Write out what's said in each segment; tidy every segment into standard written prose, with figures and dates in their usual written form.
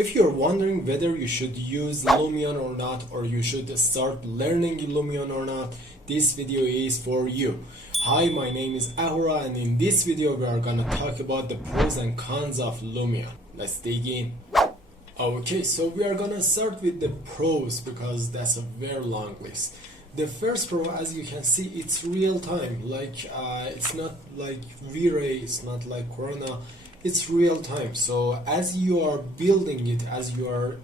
If you're wondering whether you should use Lumion or not, or you should start learning Lumion or not, this video is for you. Hi, my name is Ahura, and in this video we are gonna talk about the pros and cons of Lumion. Let's dig in. Okay, so we are gonna start with the pros because that's a very long list. The first pro, as you can see, it's real time. It's not like V-Ray, it's not like Corona. It's real time. So as you are building it, as you are,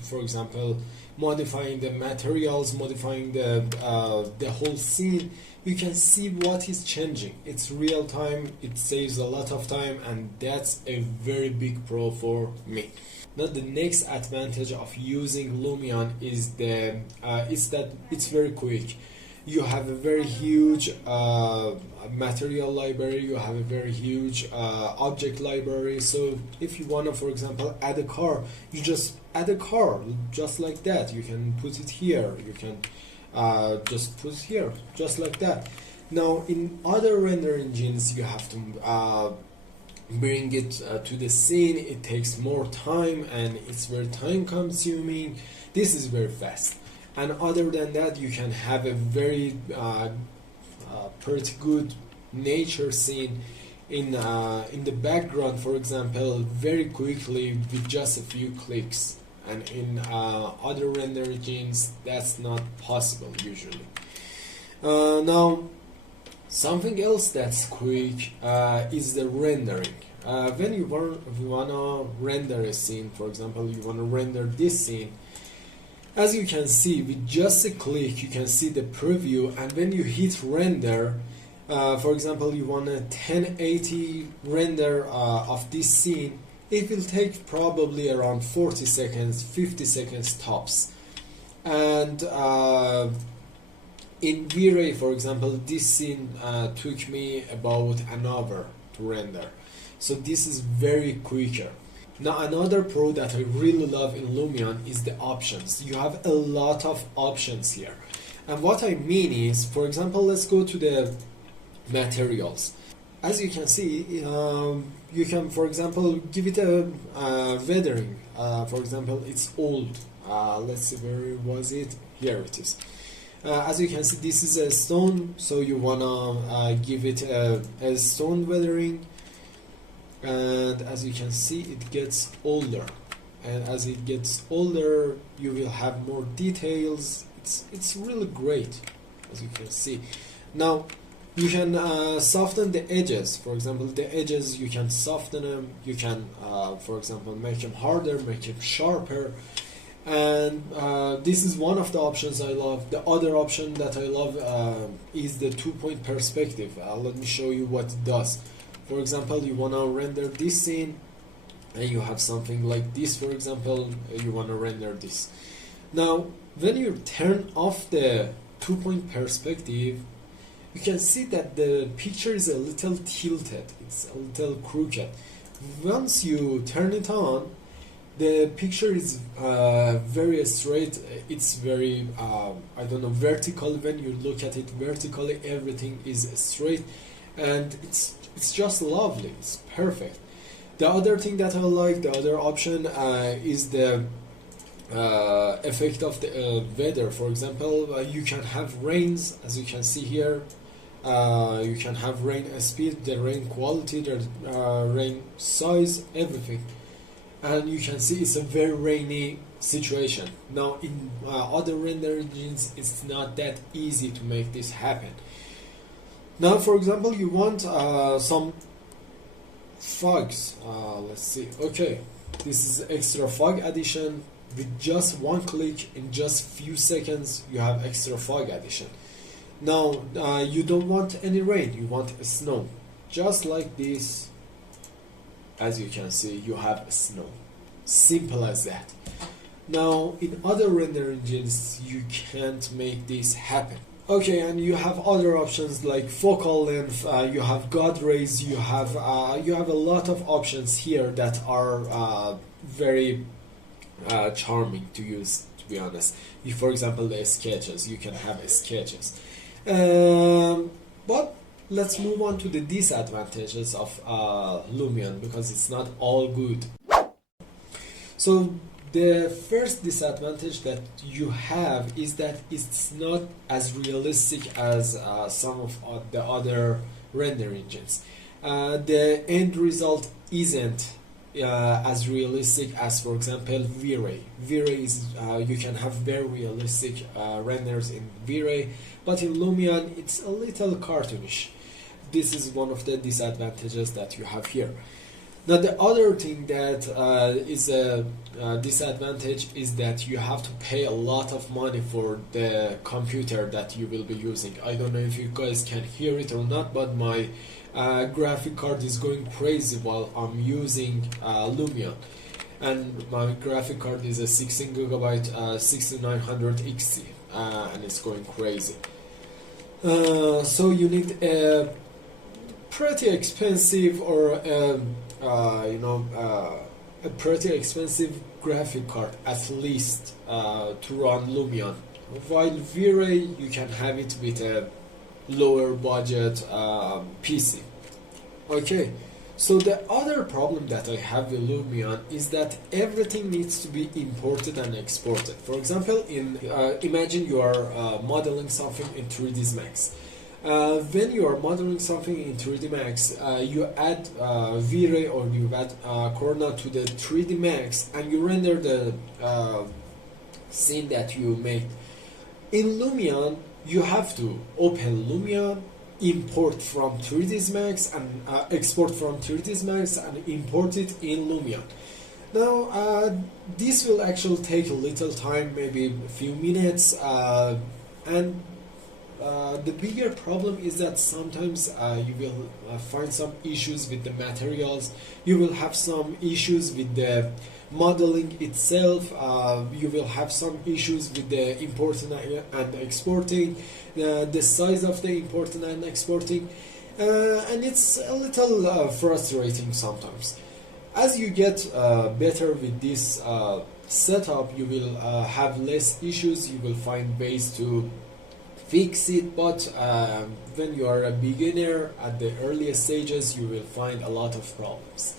for example, modifying the materials, modifying the whole scene, you can see what is changing. It's real time. It saves a lot of time, and that's a very big pro for me. Now the next advantage of using Lumion is that it's very quick. You have a very huge material library, you have a very huge object library. So if you want to, for example, add a car, you just add a car just like that. You can put it here, you can just put it here just like that. Now in other render engines you have to bring it to the scene. It takes more time and it's very time consuming. This is very fast. And other than that, you can have a very pretty good nature scene in the background, for example, very quickly with just a few clicks. And in other render engines, that's not possible usually. Now, something else that's quick is the rendering. When you wanna render a scene, for example, you wanna render this scene. As you can see, with just a click you can see the preview, and when you hit render, for example you want a 1080 render of this scene, it will take probably around 40 seconds, 50 seconds tops. And in V-Ray, for example, this scene took me about an hour to render. So this is very quicker. Now another pro that I really love in Lumion is the options. You have a lot of options here. And what I mean is, for example, let's go to the materials. As you can see, you can, for example, give it a weathering. For example, it's old. Let's see, where was it? Here it is. As you can see, this is a stone, so you wanna give it a stone weathering. And as you can see, it gets older, and as it gets older you will have more details. It's really great, as you can see. Now you can soften the edges. For example, the edges, you can soften them. You can for example make them harder, make them sharper. And this is one of the options I love. The other option that I love is the 2-point perspective. Let me show you what it does. For example, you want to render this scene and you have something like this. For example, you want to render this. Now when you turn off the 2-point perspective, you can see that the picture is a little tilted, it's a little crooked. Once you turn it on, the picture is very straight. It's very I don't know, vertical. When you look at it vertically, everything is straight, and it's just lovely. It's perfect. The other thing that I like, the other option is the effect of the weather. For example, you can have rains, as you can see here. You can have rain speed, the rain quality, the rain size, everything. And you can see it's a very rainy situation. Now in other render engines, it's not that easy to make this happen. Now, for example, you want some fogs. Let's see. Okay, this is extra fog addition. With just one click, in just few seconds, you have extra fog addition. Now, you don't want any rain. You want a snow. Just like this, as you can see, you have snow. Simple as that. Now, in other render engines, you can't make this happen. Okay, and you have other options like focal length, you have God rays, you have a lot of options here that are very charming to use, to be honest. For example, the sketches, you can have sketches. But let's move on to the disadvantages of Lumion, because it's not all good. So the first disadvantage that you have is that it's not as realistic as some of the other render engines. The end result isn't as realistic as, for example, V-Ray. V-Ray is you can have very realistic renders in V-Ray, but in Lumion it's a little cartoonish. This is one of the disadvantages that you have here. Now the other thing that is a disadvantage is that you have to pay a lot of money for the computer that you will be using. I don't know if you guys can hear it or not, but my graphic card is going crazy while I'm using Lumion, and my graphic card is a 16GB 6900 XT, and it's going crazy. So you need a pretty expensive or a pretty expensive graphic card at least to run Lumion, while V-Ray you can have it with a lower budget PC. Okay, so the other problem that I have with Lumion is that everything needs to be imported and exported. For example, imagine you are modeling something in 3ds Max. When you are modeling something in 3D Max, you add V-Ray or you add Corona to the 3D Max and you render the scene that you made. In Lumion, you have to open Lumion, import from 3ds Max and export from 3ds Max and import it in Lumion. Now, this will actually take a little time, maybe a few minutes, and the bigger problem is that sometimes you will find some issues with the materials, you will have some issues with the modeling itself, you will have some issues with the importing and exporting, the size of the importing and exporting, and it's a little frustrating sometimes. As you get better with this setup, you will have less issues, you will find ways to fix it, but when you are a beginner at the earliest stages, you will find a lot of problems.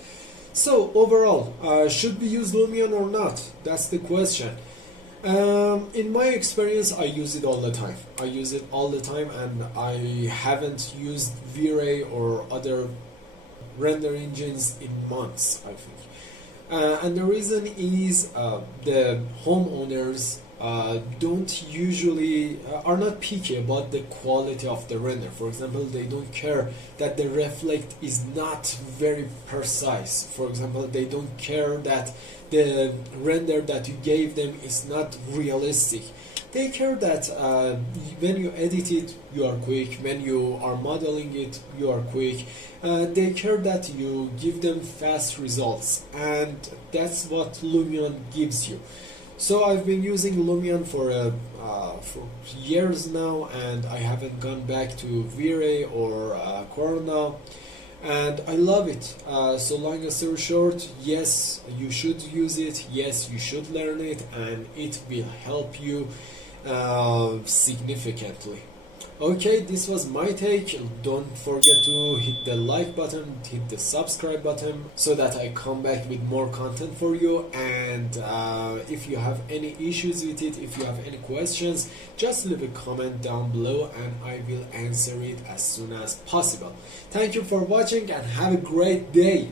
So overall, should we use Lumion or not? That's the question. In my experience, I use it all the time. I use it all the time, and I haven't used V-Ray or other render engines in months, I think. And the reason is the homeowners don't usually are not picky about the quality of the render. For example, they don't care that the reflect is not very precise. For example, they don't care that the render that you gave them is not realistic. They care that when you edit it, you are quick. When you are modeling it, you are quick. They care that you give them fast results, and that's what Lumion gives you. So I've been using Lumion for years now, and I haven't gone back to V-Ray or Corona, and I love it. So long story short, yes, you should use it, yes, you should learn it, and it will help you significantly. Okay, this was my take. Don't forget to hit the like button, hit the subscribe button, so that I come back with more content for you. And if you have any issues with it, if you have any questions, just leave a comment down below and I will answer it as soon as possible. Thank you for watching and have a great day.